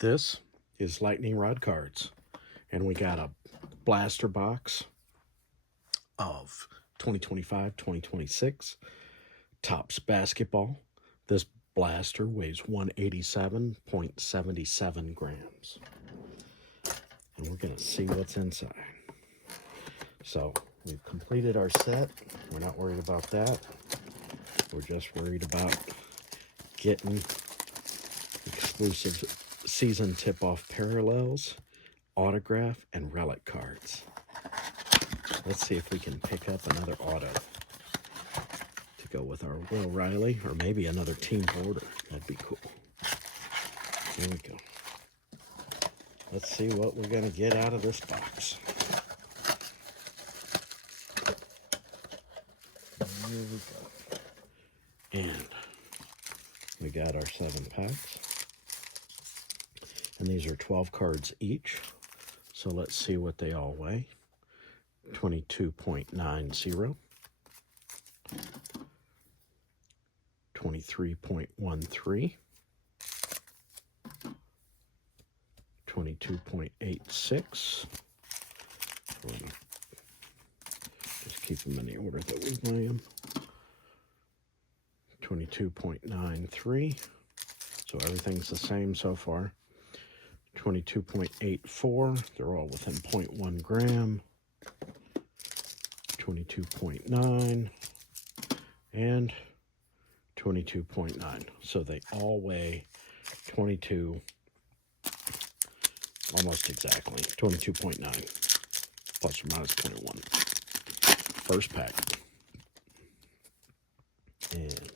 This is Lightning Rod Cards, and we got a blaster box of 2025-2026 Topps basketball. This blaster weighs 187.77 grams. And we're going to see what's inside. So we've completed our set. We're not worried about that. We're just worried about getting exclusive season tip-off parallels, autograph, and relic cards. Let's see if we can pick up another auto to go with our Will Riley, or maybe another team border. That'd be cool. Here we go. Let's see what we're going to get out of this box. Here we go. And we got our 7 packs. And these are 12 cards each. So let's see what they all weigh. 22.90, 23.13, 22.86. Just keep them in the order that we weigh them. 22.93. So everything's the same so far. 22.84. They're all within 0.1 gram. 22.9 and 22.9. So they all weigh 22, almost exactly, 22.9 plus or minus 0.1. First pack. And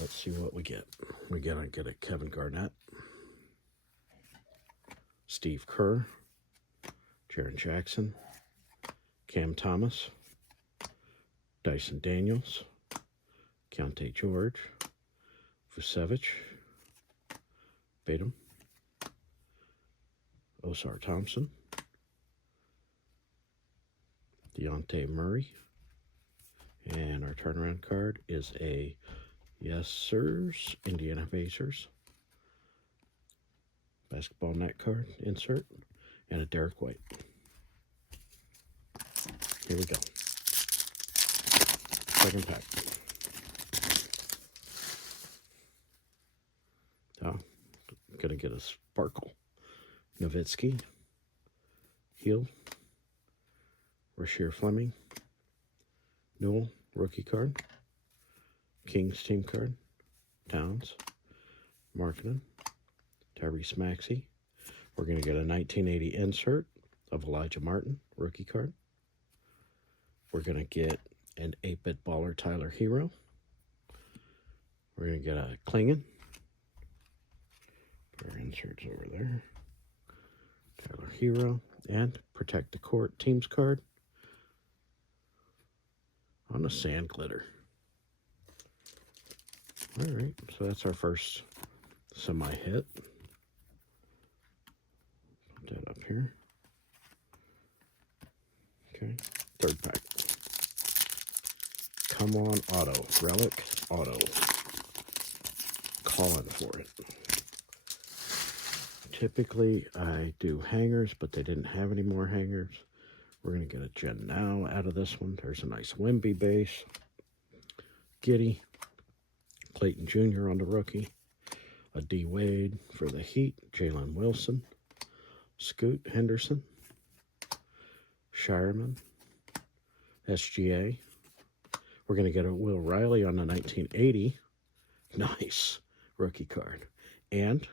let's see what we get. We're going to get a Kevin Garnett, Steve Kerr, Jaren Jackson, Cam Thomas, Dyson Daniels, Keontae George, Vucevic, Batum, Osar Thompson, Deontay Murray, and our turnaround card is a Yes Sirs Indiana Pacers basketball net card insert, and a Derek White. Here we go. Second pack. Oh, gonna get a Sparkle. Nowitzki, Heel, Rasheer Fleming, Newell, rookie card, Kings team card, Towns, Markkanen, Tyrese Maxey. We're going to get a 1980 insert of Elijah Martin, rookie card. We're going to get an 8-bit baller Tyler Hero. We're going to get a Klingon. Put our inserts over there. Tyler Hero. And Protect the Court teams card on a sand glitter. All right, so that's our first semi-hit. Put that up here. Okay, third pack. Come on, auto. Relic, auto. Calling for it. Typically, I do hangers, but they didn't have any more hangers. We're going to get a Gen Now out of this one. There's a nice Wemby base. Giddey. Clayton Jr. on the rookie. A D. Wade for the Heat. Jalen Wilson. Scoot Henderson. Shireman. SGA. We're going to get a Will Riley on the 1980. Nice rookie card. And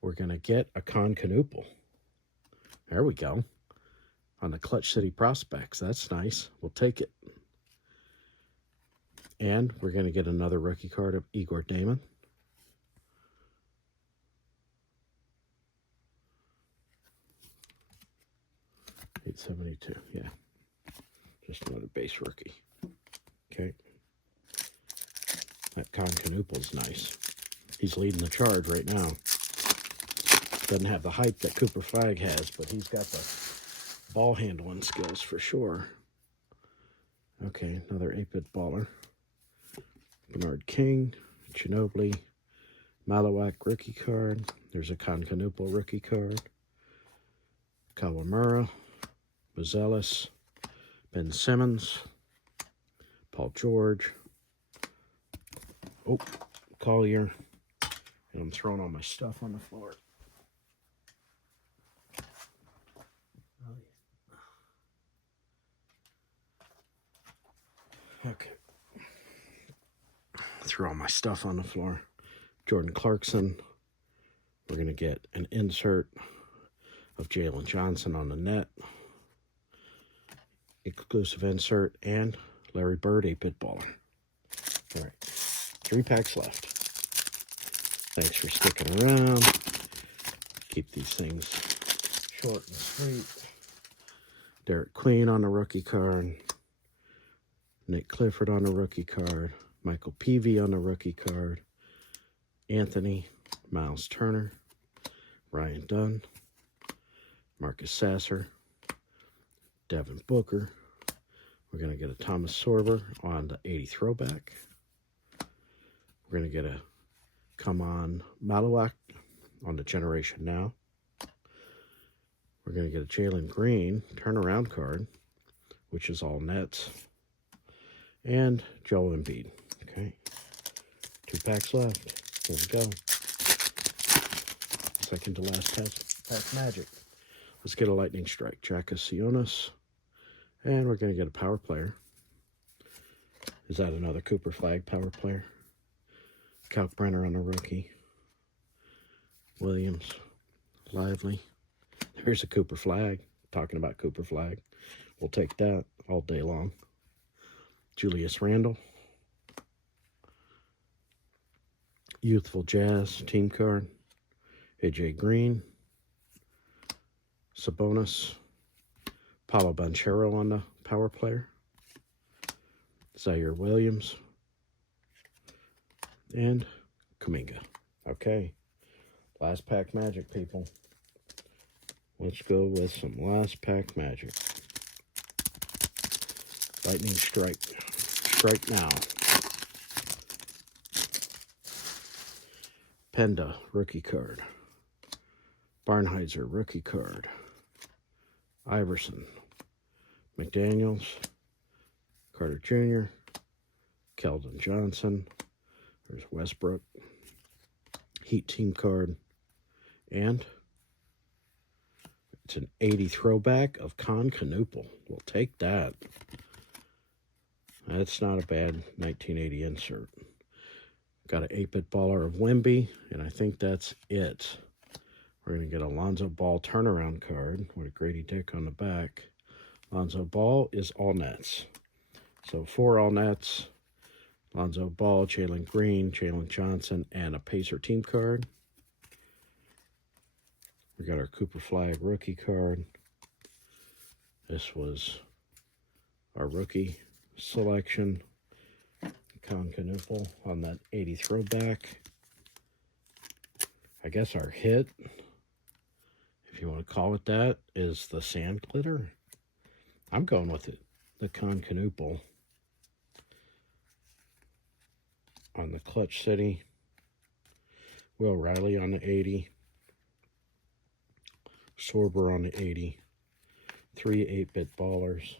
we're going to get a Con Canoopel. There we go. On the Clutch City Prospects. That's nice. We'll take it. And we're going to get another rookie card of Igor Damon. $872. Yeah. Just another base rookie. Okay. That Con Canoopel's nice. He's leading the charge right now. Doesn't have the hype that Cooper Flagg has, but he's got the ball handling skills for sure. Okay, another 8-bit baller. Bernard King, Ginobili, Malawak rookie card. There's a Concanoople rookie card. Kawamura, Mazelis, Ben Simmons, Paul George. Oh, Collier. And I'm throwing all my stuff on the floor. Okay. Throw all my stuff on the floor. Jordan Clarkson. We're going to get an insert of Jalen Johnson on the net. Exclusive insert and Larry Bird, 8-bit baller. All right. 3 packs left. Thanks for sticking around. Keep these things short and sweet. Derek Queen on the rookie card. Nick Clifford on the rookie card. Michael Peavy on the rookie card. Anthony, Miles Turner, Ryan Dunn, Marcus Sasser, Devin Booker. We're going to get a Thomas Sorber on the 80 throwback. We're going to get a Come On Malawak on the Generation Now. We're going to get a Jalen Green turnaround card, which is all nets. And Joel Embiid. Okay. 2 packs left. Here we go. Second to last pack magic. Let's get a lightning strike. Jacka Sionis. And we're going to get a power player. Is that another Cooper Flag power player? Kalkbrenner on a rookie. Williams. Lively. There's a Cooper Flag. Talking about Cooper Flag. We'll take that all day long. Julius Randle. Youthful Jazz team card. AJ Green. Sabonis. Paulo Banchero on the power player. Zaire Williams. And Kuminga. Okay. Last pack magic, people. Let's go with some last pack magic. Lightning strike. Strike now. Penda, rookie card. Barnheiser, rookie card. Iverson. McDaniels. Carter Jr. Keldon Johnson. There's Westbrook. Heat team card. And it's an 80 throwback of Concanoople. We'll take that. That's not a bad 1980 insert. Got an 8-bit baller of Wemby, and I think that's it. We're going to get a Lonzo Ball turnaround card with a Grady Dick on the back. Lonzo Ball is all nets. So 4 all nets. Lonzo Ball, Jalen Green, Jalen Johnson, and a Pacer team card. We got our Cooper Flag rookie card. This was our rookie selection. Concanoople on that 80 throwback. I guess our hit, if you want to call it that, is the Sand Glitter. I'm going with it. The Concanoople on the Clutch City. Will Riley on the 80. Sorber on the 80. 3 8-bit ballers.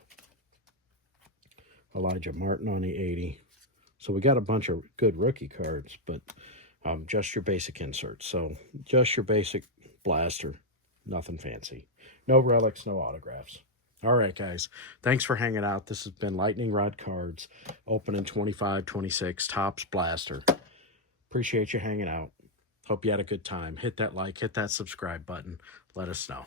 Elijah Martin on the 80. So we got a bunch of good rookie cards, but just your basic inserts. So just your basic blaster. Nothing fancy. No relics, no autographs. All right, guys. Thanks for hanging out. This has been Lightning Rod Cards, opening 25, 26, Topps Blaster. Appreciate you hanging out. Hope you had a good time. Hit that like, hit that subscribe button. Let us know.